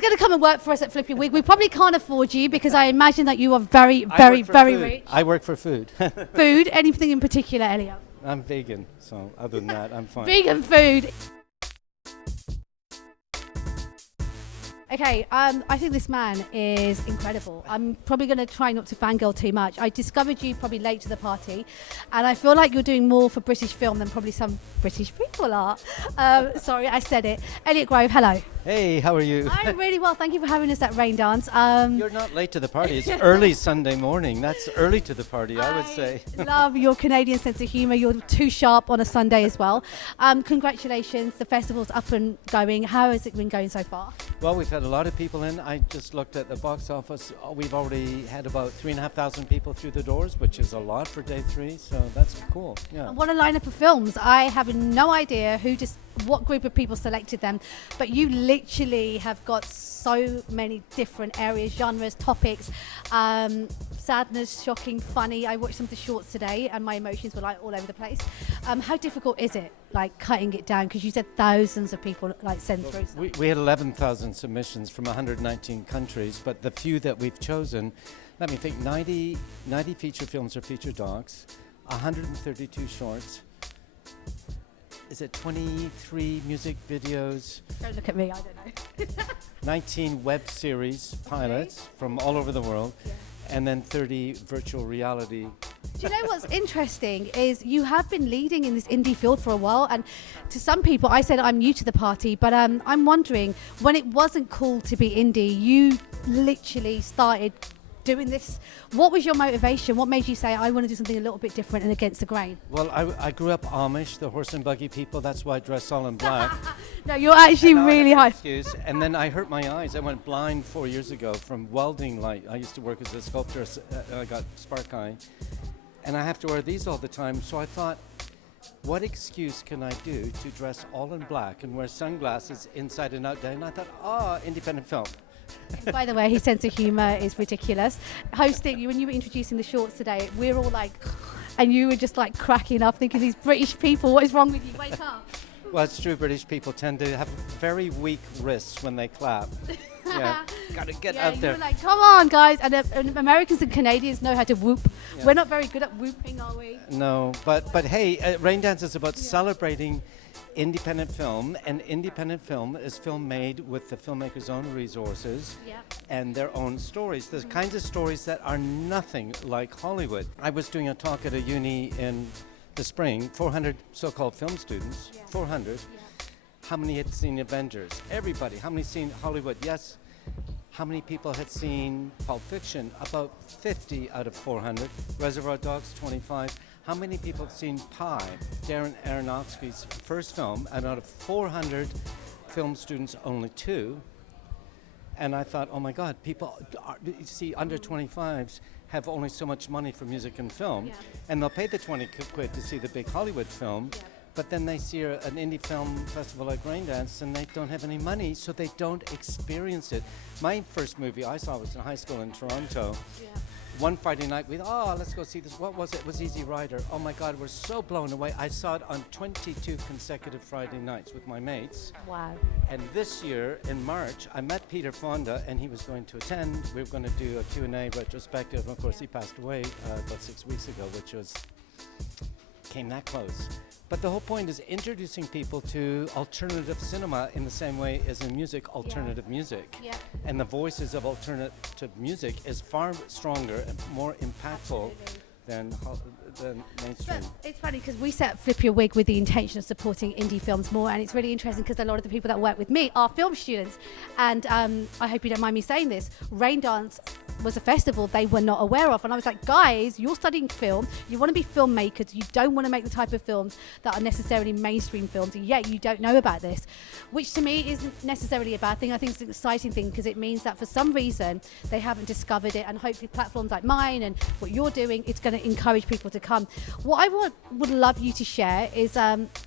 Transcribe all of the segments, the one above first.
He's going to come and work for us at Flip Your Wig. We probably can't afford you because I imagine that you are very rich. I work for food. Food? Anything in particular, Elliot? I'm vegan, so other than that, I'm fine. Vegan food. Okay, I think this man is incredible. I'm probably going to try not to fangirl too much. I discovered you probably late to the party, and I feel like you're doing more for British film than probably some British people are. Sorry, I said it. Elliot Grove, hello. Hey, how are you? I'm really well. Thank you for having us at Rain Dance. You're not late to the party. It's early Sunday morning. That's early to the party, I would say. Love your Canadian sense of humour. You're too sharp on a Sunday as well. Congratulations. The festival's up and going. How has it been going so far? Well, we've had a lot of people in. I just looked at the box office. We've already had about 3,500 people through the doors, which is a lot for day 3. So that's cool. Yeah. And what a lineup of films. I have no idea what group of people selected them, but you literally have got so many different areas, genres, topics, sadness, shocking, funny. I watched some of the shorts today and my emotions were like all over the place. How difficult is it, like cutting it down? Because you said thousands of people like send through stuff. We had 11,000 submissions from 119 countries, but the few that we've chosen, let me think, 90 feature films or feature docs, 132 shorts. Is it 23 music videos? Don't look at me, I don't know. 19 web series pilots from all over the world, Yeah. and then 30 virtual reality. Do you know what's interesting is you have been leading in this indie field for a while, and to some people, I said I'm new to the party, but I'm wondering, when it wasn't cool to be indie, you literally started doing this. What was your motivation? What made you say, I want to do something a little bit different and against the grain? Well, I grew up Amish, the horse and buggy people. That's why I dress all in black. No, you're actually really high. Excuse. And then I hurt my eyes. I went blind 4 years ago from welding light. I used to work as a sculptor. I got spark eye. And I have to wear these all the time. So I thought, what excuse can I do to dress all in black and wear sunglasses inside and out day? And I thought, independent film. By the way, his sense of humour is ridiculous. Hosting, when you were introducing the shorts today, we're all like, and you were just like cracking up thinking, these British people, what is wrong with you? Wake up. Well, it's true, British people tend to have very weak wrists when they clap. Yeah, gotta get out there. You were like, come on, guys. And Americans and Canadians know how to whoop. Yeah. We're not very good at whooping, are we? No, but hey, Rain Dance is about celebrating independent film, and independent film is film made with the filmmaker's own resources and their own stories. There's kinds of stories that are nothing like Hollywood. I was doing a talk at a uni in the spring, 400 so-called film students, 400. How many had seen Avengers? Everybody. How many seen Hollywood? Yes. How many people had seen Pulp Fiction? About 50 out of 400. Reservoir Dogs, 25. How many people have seen Pi, Darren Aronofsky's first film, and out of 400 film students, only 2? And I thought, oh my God, people under 25s have only so much money for music and film, and they'll pay the 20 quid to see the big Hollywood film, but then they see an indie film festival like Raindance and they don't have any money, so they don't experience it. My first movie I saw was in high school in Toronto. One Friday night, let's go see this. What was it? It was Easy Rider. Oh my God, we're so blown away. I saw it on 22 consecutive Friday nights with my mates. Wow. And this year, in March, I met Peter Fonda, and he was going to attend. We were going to do a Q&A retrospective. Of course, he passed away about 6 weeks ago, which came that close. But the whole point is introducing people to alternative cinema in the same way as in music, alternative music. And the voices of alternative music is far stronger and more impactful than mainstream. But it's funny because we set Flip Your Wig with the intention of supporting indie films more, and it's really interesting because a lot of the people that work with me are film students, and I hope you don't mind me saying this, Rain Dance was a festival they were not aware of, and I was like, guys, you're studying film, you want to be filmmakers, you don't want to make the type of films that are necessarily mainstream films, and yet you don't know about this, which to me isn't necessarily a bad thing. I think it's an exciting thing because it means that for some reason they haven't discovered it, and hopefully platforms like mine and what you're doing, it's going to encourage people to come. What I would love you to share is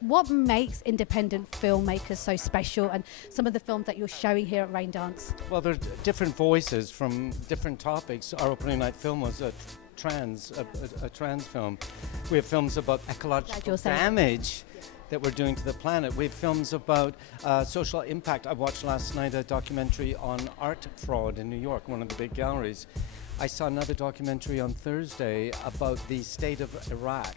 what makes independent filmmakers so special, and some of the films that you're showing here at Rain Dance. Well, there's different voices from different topics. Our opening night film was a trans film. We have films about ecological damage that we're doing to the planet. We have films about social impact. I watched last night a documentary on art fraud in New York, one of the big galleries. I saw another documentary on Thursday about the state of Iraq,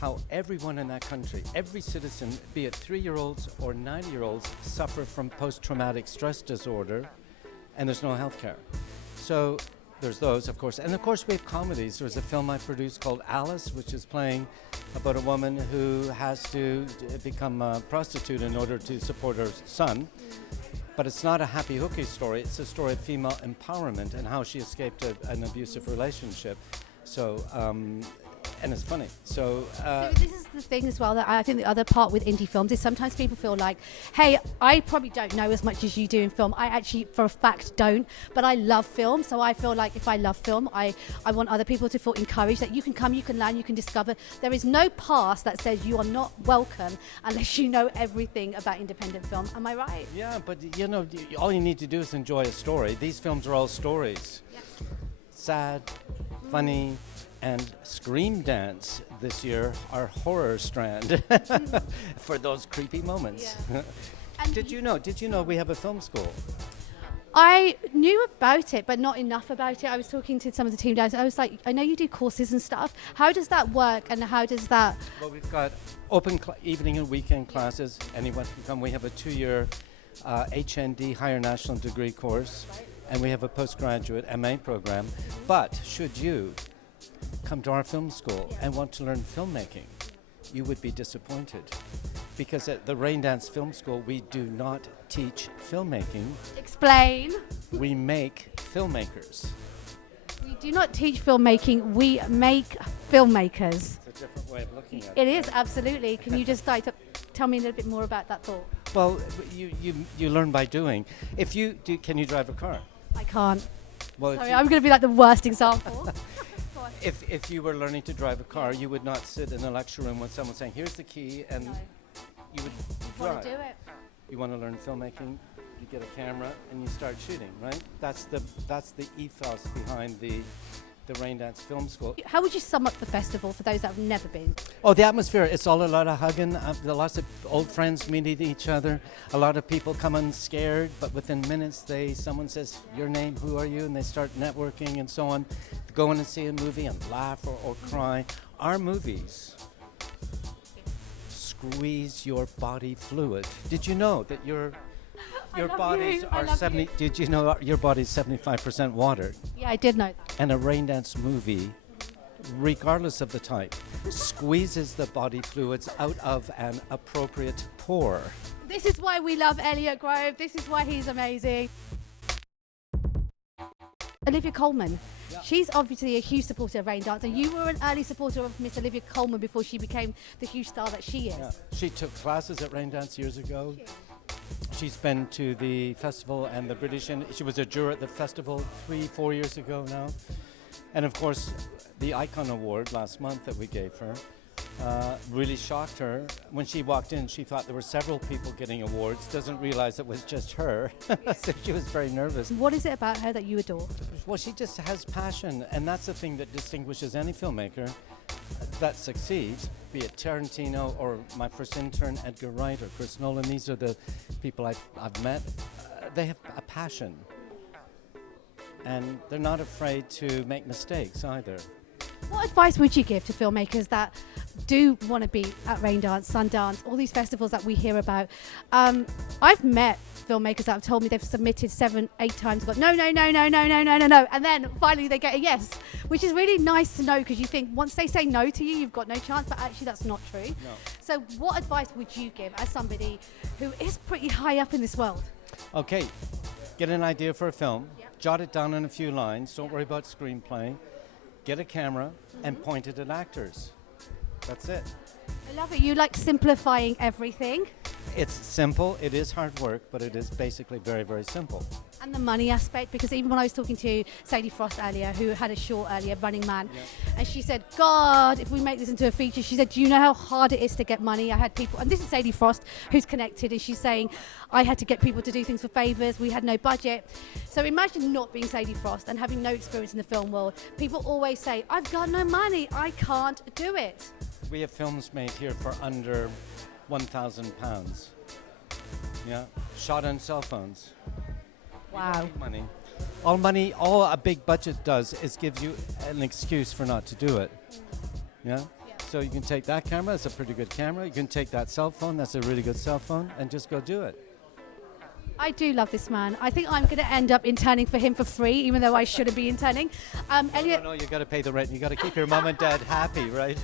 how everyone in that country, every citizen, be it 3-year-olds or 9-year-olds, suffer from post-traumatic stress disorder, and there's no health care. So there's those, of course. And of course we have comedies. There's a film I produced called Alice, which is playing about a woman who has to become a prostitute in order to support her son. But it's not a happy hooky story. It's a story of female empowerment and how she escaped an abusive relationship. So, and it's funny. So this is the thing as well, that I think the other part with indie films is sometimes people feel like, hey, I probably don't know as much as you do in film. I actually, for a fact, don't. But I love film. So I feel like if I love film, I want other people to feel encouraged that you can come, you can learn, you can discover. There is no pass that says you are not welcome unless you know everything about independent film. Am I right? Yeah, but you know, all you need to do is enjoy a story. These films are all stories. Yeah. Sad, funny, and Scream Dance this year, our horror strand for those creepy moments. Yeah. Did you know we have a film school? I knew about it, but not enough about it. I was talking to some of the team down. I was like, I know you do courses and stuff. How does that work, and how does that? Well, we've got open evening and weekend classes. Anyone can come. We have a 2-year HND, Higher National Degree course, and we have a postgraduate MA program. But should you come to our film school and want to learn filmmaking, you would be disappointed. Because at the Raindance Film School, we do not teach filmmaking. Explain. We make filmmakers. We do not teach filmmaking, we make filmmakers. It's a different way of looking at It is, absolutely. Can you just tell me a little bit more about that thought? Well, you learn by doing. If you do, can you drive a car? I can't. Well, Sorry, I'm going to be like the worst example. if you were learning to drive a car, you would not sit in a lecture room with someone saying, here's the key, and No. you would I want drive. to do it. You want to learn filmmaking, you get a camera and you start shooting, right? That's the ethos behind the Raindance Film School. How would you sum up the festival for those that have never been? Oh, the atmosphere, it's all a lot of hugging, lots of old friends meeting each other, a lot of people come in scared, but within minutes someone says, your name, who are you? And they start networking and so on. Go in and see a movie and laugh or cry. Our movies squeeze your body fluid. Did you know that your bodies are 70? Did you know your body's 75% water? Yeah, I did know that. And a Raindance movie, regardless of the type, squeezes the body fluids out of an appropriate pore. This is why we love Elliot Grove. This is why he's amazing. Olivia Colman. Yeah. She's obviously a huge supporter of Raindance, and you were an early supporter of Miss Olivia Colman before she became the huge star that she is. Yeah. She took classes at Raindance years ago. She's been to the festival and the British, and she was a juror at the festival 3-4 years ago now. And of course, the Icon Award last month that we gave her really shocked her. When she walked in, she thought there were several people getting awards, doesn't realize it was just her. So she was very nervous. What is it about her that you adore? Well, she just has passion, and that's the thing that distinguishes any filmmaker that succeeds, be it Tarantino or my first intern, Edgar Wright, or Chris Nolan. These are the people I've met. They have a passion, and they're not afraid to make mistakes either. What advice would you give to filmmakers that do want to be at Raindance, Sundance, all these festivals that we hear about? I've met filmmakers that have told me they've submitted 7-8 times, got no, and then finally they get a yes, which is really nice to know, because you think once they say no to you, you've got no chance, but actually that's not true. No. So what advice would you give as somebody who is pretty high up in this world? Okay, get an idea for a film, jot it down in a few lines, don't worry about screenplay. Get a camera and point it at actors. That's it. I love it. You like simplifying everything. It's simple. It is hard work, but it is basically very, very simple. And the money aspect, because even when I was talking to Sadie Frost earlier, who had a short earlier, Running Man, and she said, God, if we make this into a feature, she said, do you know how hard it is to get money? I had people, and this is Sadie Frost, who's connected, and she's saying, I had to get people to do things for favours, we had no budget. So imagine not being Sadie Frost and having no experience in the film world. People always say, I've got no money, I can't do it. We have films made here for under £1,000. Yeah, shot on cell phones. Wow. Money, all a big budget does is gives you an excuse for not to do it. Yeah? So you can take that camera, that's a pretty good camera. You can take that cell phone, that's a really good cell phone, and just go do it. I do love this man. I think I'm going to end up interning for him for free, even though I shouldn't be interning. Elliot. No, you got to pay the rent. You got to keep your mum and dad happy, right?